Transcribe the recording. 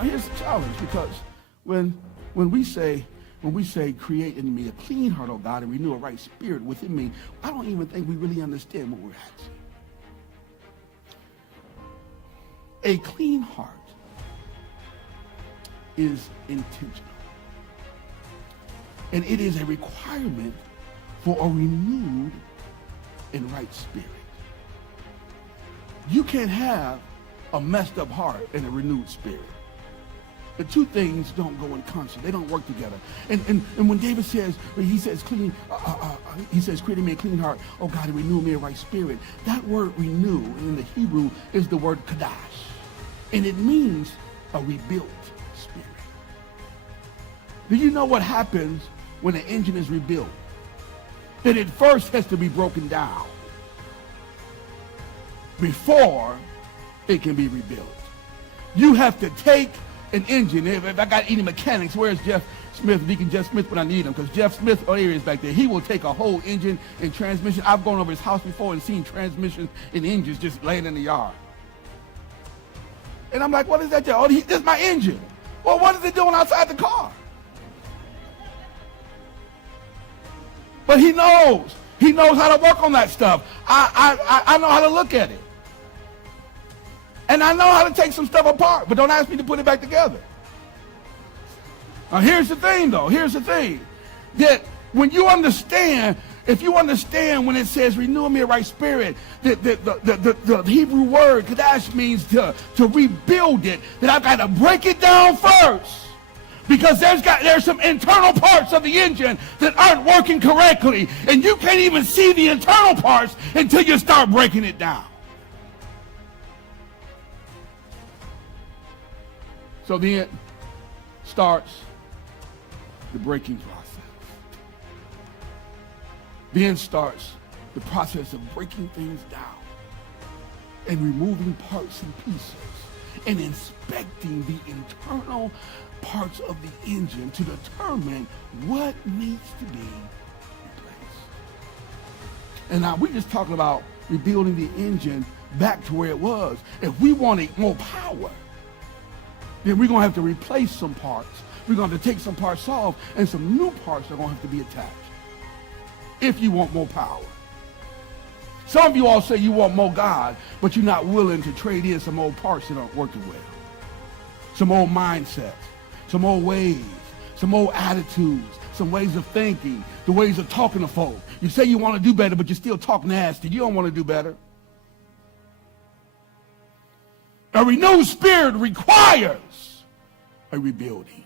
Now here's the challenge, because when we say create in me a clean heart, oh God, and renew a right spirit within me, I don't even think we really understand what we're asking. A clean heart is intentional. And it is a requirement for a renewed and right spirit. You can't have a messed up heart and a renewed spirit. The two things don't go in concert. They don't work together. And when David says, he says, create in me a clean heart, oh God, and renew me a right spirit. That word renew in the Hebrew is the word kadash. And it means a rebuilt spirit. Do you know what happens when an engine is rebuilt? That it first has to be broken down before it can be rebuilt. You have to take an engine. If I got any mechanics, where's Jeff Smith, Deacon Jeff Smith, when I need him? Because Jeff Smith is back there. He will take a whole engine and transmission. I've gone over his house before and seen transmissions and engines just laying in the yard. And I'm like, what is that? Oh, this is my engine. Well, what is it doing outside the car? But he knows. He knows how to work on that stuff. I know how to look at it. And I know how to take some stuff apart, but don't ask me to put it back together. Now here's the thing, though. Here's the thing. That when you understand, if you understand when it says renew me a right spirit, the Hebrew word kadash means to rebuild it, that I've got to break it down first. Because there's some internal parts of the engine that aren't working correctly. And you can't even see the internal parts until you start breaking it down. So then starts the breaking process. Then starts the process of breaking things down and removing parts and pieces and inspecting the internal parts of the engine to determine what needs to be replaced. And now we're just talking about rebuilding the engine back to where it was. If we wanted more power, then we're going to have to replace some parts. We're going to have to take some parts off, and some new parts are going to have to be attached if you want more power. Some of you all say you want more God, but you're not willing to trade in some old parts that aren't working well. Some old mindsets, some old ways, some old attitudes, some ways of thinking, the ways of talking to folk. You say you want to do better, but you still talk nasty. You don't want to do better. A renewed spirit requires a rebuilding.